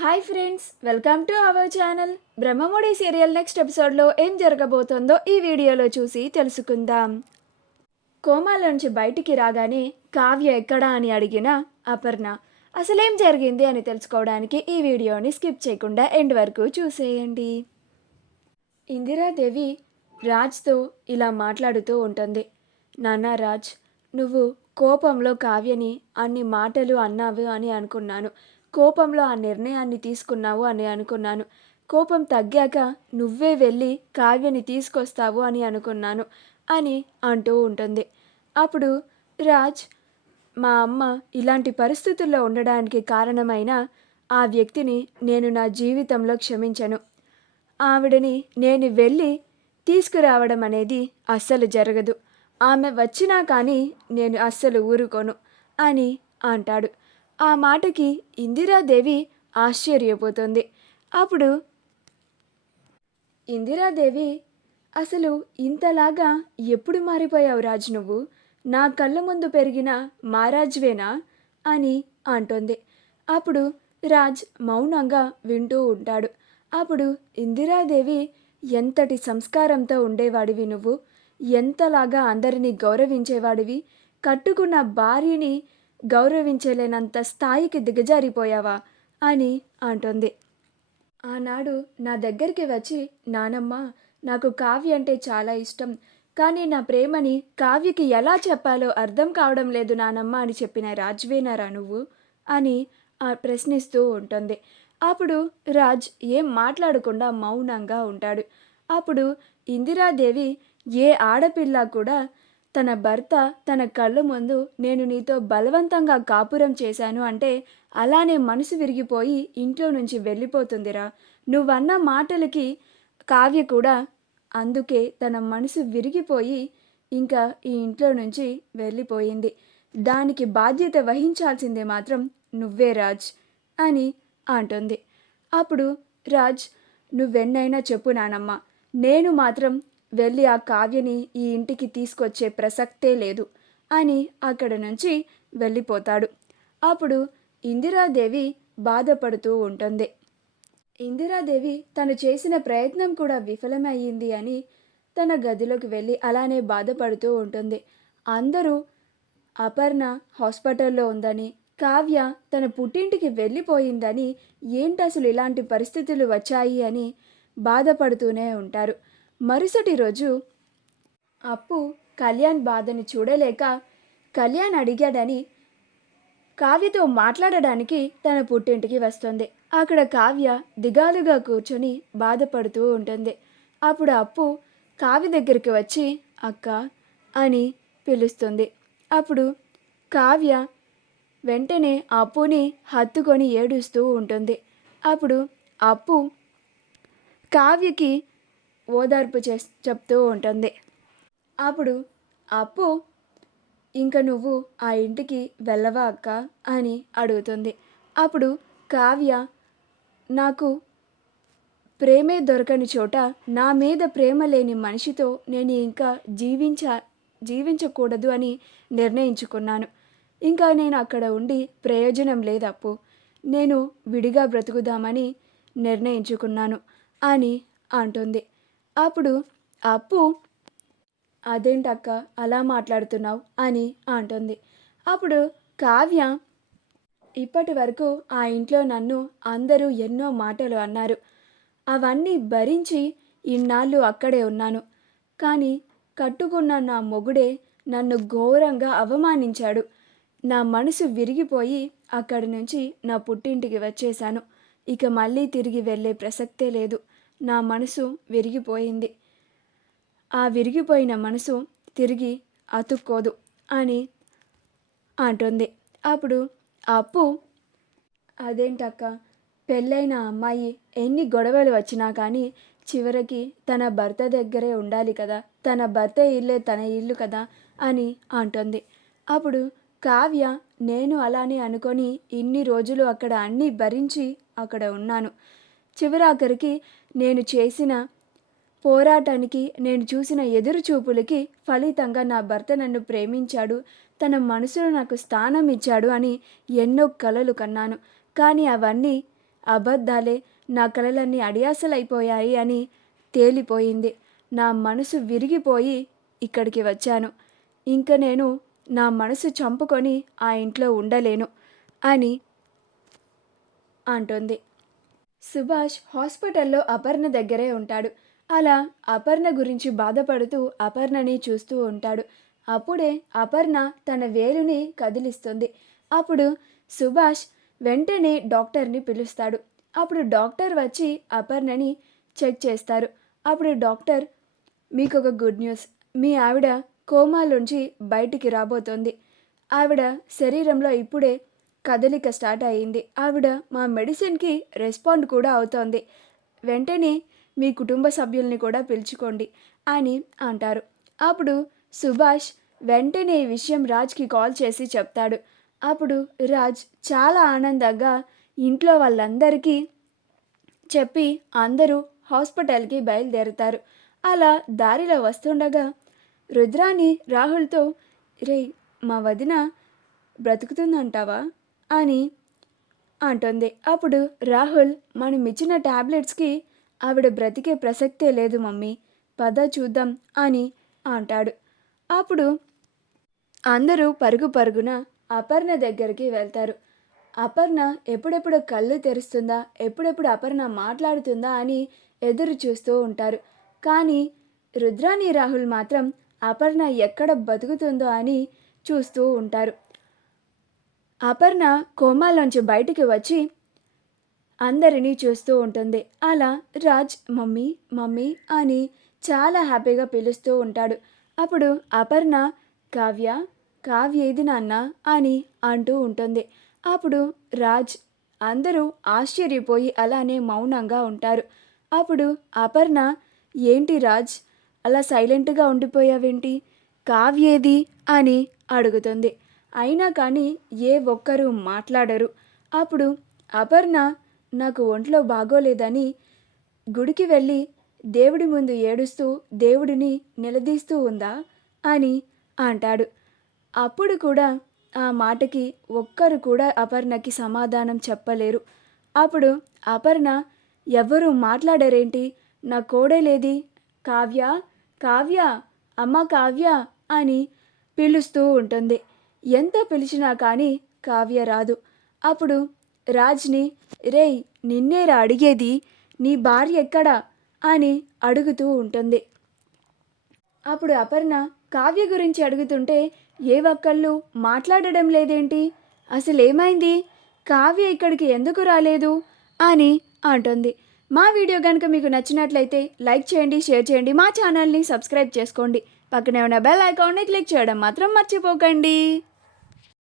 Hi friends, welcome to our channel. Brahmamudi serial next ఎపిసోడ్లో ఏం జరగబోతోందో ఈ వీడియోలో చూసి తెలుసుకుందాం. కోమాలోంచి బయటికి రాగానే కావ్య ఎక్కడా అని అడిగిన అపర్ణ అసలేం జరిగింది అని తెలుసుకోవడానికి ఈ వీడియోని స్కిప్ చేయకుండా ఎండ్ వరకు చూసేయండి. ఇందిరాదేవి రాజ్తో ఇలా మాట్లాడుతూ ఉంటుంది. నాన్న రాజ్, నువ్వు కోపంలో కావ్యని అన్ని మాటలు అన్నావు అని అనుకున్నాను. కోపంలో ఆ నిర్ణయాన్ని తీసుకున్నావు అని అనుకున్నాను. కోపం తగ్గాక నువ్వే వెళ్ళి కావ్యని తీసుకొస్తావు అని అనుకున్నాను అని అంటూ ఉంటుంది. అప్పుడు రాజ్, మా అమ్మ ఇలాంటి పరిస్థితుల్లో ఉండడానికి కారణమైన ఆ వ్యక్తిని నేను నా జీవితంలో క్షమించను. ఆవిడని నేను వెళ్ళి తీసుకురావడం అనేది అస్సలు జరగదు. ఆమె వచ్చినా కానీ నేను అస్సలు ఊరుకోను అని అంటాడు. ఆ మాటకి ఇందిరాదేవి ఆశ్చర్యపోతుంది. అప్పుడు ఇందిరాదేవి, అసలు ఇంతలాగా ఎప్పుడు మారిపోయావు రాజ్ నువ్వు? నా కళ్ళ ముందు పెరిగిన మహారాజ్వేనా అని అంటుంది. అప్పుడు రాజ్ మౌనంగా వింటూ ఉంటాడు. అప్పుడు ఇందిరాదేవి, ఎంతటి సంస్కారంతో ఉండేవాడివి నువ్వు, ఎంతలాగా అందరినీ గౌరవించేవాడివి, కట్టుకున్న భార్యని గౌరవించలేనంత స్థాయికి దిగజారిపోయావా అని అంటుంది. ఆనాడు నా దగ్గరికి వచ్చి, నానమ్మ నాకు కావ్య అంటే చాలా ఇష్టం, కానీ నా ప్రేమని కావ్యకి ఎలా చెప్పాలో అర్థం కావడం లేదు నానమ్మ అని చెప్పిన రాజ్వేనారా నువ్వు అని ప్రశ్నిస్తూ ఉంటుంది. అప్పుడు రాజ్ ఏం మాట్లాడకుండా మౌనంగా ఉంటాడు. అప్పుడు ఇందిరాదేవి, ఏ ఆడపిల్ల కూడా తన భర్త తన కళ్ళ ముందు నేను నీతో బలవంతంగా కాపురం చేశాను అంటే అలానే మనసు విరిగిపోయి ఇంట్లో నుంచి వెళ్ళిపోతుందిరా. నువ్వన్న మాటలకి కావ్య కూడా అందుకే తన మనసు విరిగిపోయి ఇంకా ఈ ఇంట్లో నుంచి వెళ్ళిపోయింది. దానికి బాధ్యత వహించాల్సిందే మాత్రం నువ్వే రాజ్ అని అంటుంది. అప్పుడు రాజ్, నువ్వెన్నైనా చెప్పు నానమ్మ, నేను మాత్రం వెళ్ళి ఆ కావ్యని ఈ ఇంటికి తీసుకొచ్చే ప్రసక్తే లేదు అని అక్కడ నుంచి వెళ్ళిపోతాడు. అప్పుడు ఇందిరాదేవి బాధపడుతూ ఉంటుంది. ఇందిరాదేవి తను చేసిన ప్రయత్నం కూడా విఫలమయ్యింది అని తన గదిలోకి వెళ్ళి అలానే బాధపడుతూ ఉంటుంది. అందరూ అపర్ణ హాస్పిటల్లో ఉందని, కావ్య తన పుట్టింటికి వెళ్ళిపోయిందని, ఏంటి అసలు ఇలాంటి పరిస్థితులు వచ్చాయి అని బాధపడుతూనే ఉంటారు. మరుసటి రోజు అప్పు కళ్యాణ్ బాధని చూడలేక కళ్యాణ్ అడిగాడని కావ్యతో మాట్లాడడానికి తన పుట్టింటికి వస్తుంది. అక్కడ కావ్య దిగాలుగా కూర్చొని బాధపడుతూ ఉంటుంది. అప్పుడు అప్పు కావ్య దగ్గరికి వచ్చి అక్క అని పిలుస్తుంది. అప్పుడు కావ్య వెంటనే అప్పుని హత్తుకొని ఏడుస్తూ ఉంటుంది. అప్పుడు అప్పు కావ్యకి ఓదార్పు చెప్తూ ఉంటుంది. అప్పుడు అప్పు, ఇంక నువ్వు ఆ ఇంటికి వెళ్ళవా అక్క అని అడుగుతుంది. అప్పుడు కావ్య, నాకు ప్రేమే దొరకని చోట నా మీద ప్రేమ లేని మనిషితో నేను ఇంకా జీవించకూడదు అని నిర్ణయించుకున్నాను. ఇంకా నేను అక్కడ ఉండి ప్రయోజనం లేదు అప్పు, నేను విడిగా బ్రతుకుదామని నిర్ణయించుకున్నాను అని అంటుంది. అప్పుడు అప్పు, అదేంటక్క అలా మాట్లాడుతున్నావు అని అంటుంది. అప్పుడు కావ్య, ఇప్పటి వరకు ఆ ఇంట్లో నన్ను అందరూ ఎన్నో మాటలు అన్నారు, అవన్నీ భరించి ఇన్నాళ్ళు అక్కడే ఉన్నాను. కానీ కట్టుకున్న నా మొగుడే నన్ను ఘోరంగా అవమానించాడు. నా మనసు విరిగిపోయి అక్కడి నుంచి నా పుట్టింటికి వచ్చేశాను. ఇక మళ్ళీ తిరిగి వెళ్ళే ప్రసక్తే లేదు. నా మనసు విరిగిపోయింది. ఆ విరిగిపోయిన మనసు తిరిగి అతుక్కోదు అని అంటుంది. అప్పుడు అప్పు, అదేంటక్క, పెళ్ళైన అమ్మాయి ఎన్ని గొడవలు వచ్చినా కానీ చివరికి తన భర్త దగ్గరే ఉండాలి కదా, తన భర్త ఇల్లే తన ఇల్లు కదా అని అంటుంది. అప్పుడు కావ్య, నేను అలానే అనుకొని ఇన్ని రోజులు అక్కడ అన్నీ భరించి అక్కడ ఉన్నాను. చివరాఖరికి నేను చేసిన పోరాటానికి, నేను చూసిన ఎదురు చూపులకి ఫలితంగా నా భర్త నన్ను ప్రేమించాడు, తన మనసులో నాకు స్థానం ఇచ్చాడు అని ఎన్నో కలలు కన్నాను. కానీ అవన్నీ అబద్ధాలే నా కలలన్నీ అడియాసలైపోయాయి అని తేలిపోయింది. నా మనసు విరిగిపోయి ఇక్కడికి వచ్చాను. ఇంక నేను నా మనసు చంపుకొని ఆ ఇంట్లో ఉండలేను అని అంటుంది. సుభాష్ హాస్పిటల్లో అపర్ణ దగ్గరే ఉంటాడు. అలా అపర్ణ గురించి బాధపడుతూ అపర్ణని చూస్తూ ఉంటాడు. అప్పుడే అపర్ణ తన వేలుని కదిలిస్తుంది. అప్పుడు సుభాష్ వెంటనే డాక్టర్ని పిలుస్తాడు. అప్పుడు డాక్టర్ వచ్చి అపర్ణని చెక్ చేస్తారు. అప్పుడు డాక్టర్, మీకొక గుడ్ న్యూస్, మీ ఆవిడ కోమాలోంచి బయటికి రాబోతోంది. ఆవిడ శరీరంలో ఇప్పుడే కదలిక స్టార్ట్ అయ్యింది. ఆవిడ మా మెడిసిన్కి రెస్పాండ్ కూడా అవుతోంది. వెంటనే మీ కుటుంబ సభ్యుల్ని కూడా పిలుచుకోండి అని అంటారు. అప్పుడు సుభాష్ వెంటనే ఈ విషయం రాజ్కి కాల్ చేసి చెప్తాడు. అప్పుడు రాజ్ చాలా ఆనందంగా ఇంట్లో వాళ్ళందరికీ చెప్పి అందరూ హాస్పిటల్కి బయలుదేరుతారు. అలా దారిలో వస్తుండగా రుద్రాని రాహుల్తో, రే మా వదిన బ్రతుకుతుందంటావా అని అంటుంది. అప్పుడు రాహుల్, మనం ఇచ్చిన టాబ్లెట్స్కి ఆవిడ బ్రతికే ప్రసక్తే లేదు మమ్మీ, పద చూద్దాం అని అంటాడు. అప్పుడు అందరూ పరుగు పరుగున అపర్ణ దగ్గరికి వెళ్తారు. అపర్ణ ఎప్పుడెప్పుడు కళ్ళు తెరుస్తుందా, ఎప్పుడెప్పుడు అపర్ణ మాట్లాడుతుందా అని ఎదురు చూస్తూ ఉంటారు. కానీ రుద్రాని రాహుల్ మాత్రం అపర్ణ ఎక్కడ బతుకుతుందో అని చూస్తూ ఉంటారు. అపర్ణ కోమాలోంచి బయటికి వచ్చి అందరినీ చూస్తూ ఉంటుంది. అలా రాజ్ మమ్మీ మమ్మీ అని చాలా హ్యాపీగా పిలుస్తూ ఉంటాడు. అప్పుడు అపర్ణ, కావ్య కావ్య ఏది నాన్న అని అంటూ ఉంటుంది. అప్పుడు రాజ్ అందరూ ఆశ్చర్యపోయి అలానే మౌనంగా ఉంటారు. అప్పుడు అపర్ణ, ఏంటి రాజ్ అలా సైలెంట్గా ఉండిపోయావేంటి, కావ్యేది అని అడుగుతుంది. అయినా కానీ ఏ ఒక్కరూ మాట్లాడరు. అప్పుడు అపర్ణ, నాకు ఒంట్లో బాగోలేదని గుడికి వెళ్ళి దేవుడి ముందు ఏడుస్తూ దేవుడిని నిలదీస్తూ ఉందా అని అంటాడు. అప్పుడు కూడా ఆ మాటకి ఒక్కరు కూడా అపర్ణకి సమాధానం చెప్పలేరు. అప్పుడు అపర్ణ, ఎవ్వరూ మాట్లాడరేంటి, నా కోడలేది, కావ్య కావ్య అమ్మ కావ్య అని పిలుస్తూ ఉంటుంది. ఎంత పిలిచినా కానీ కావ్య రాదు. అప్పుడు రాజ్ని, రేయ్ నిన్నేరా అడిగేది, నీ భార్య ఎక్కడా అని అడుగుతూ ఉంటుంది. అప్పుడు అపర్ణ కావ్య గురించి అడుగుతుంటే ఏ ఒక్కళ్ళు మాట్లాడడం లేదేంటి, అసలు ఏమైంది, కావ్య ఇక్కడికి ఎందుకు రాలేదు అని అంటుంది. మా వీడియో కనుక మీకు నచ్చినట్లయితే లైక్ చేయండి, షేర్ చేయండి, మా ఛానల్ని సబ్స్క్రైబ్ చేసుకోండి, పక్కనే ఉన్న బెల్ ఐకాన్ని క్లిక్ చేయడం మాత్రం మర్చిపోకండి.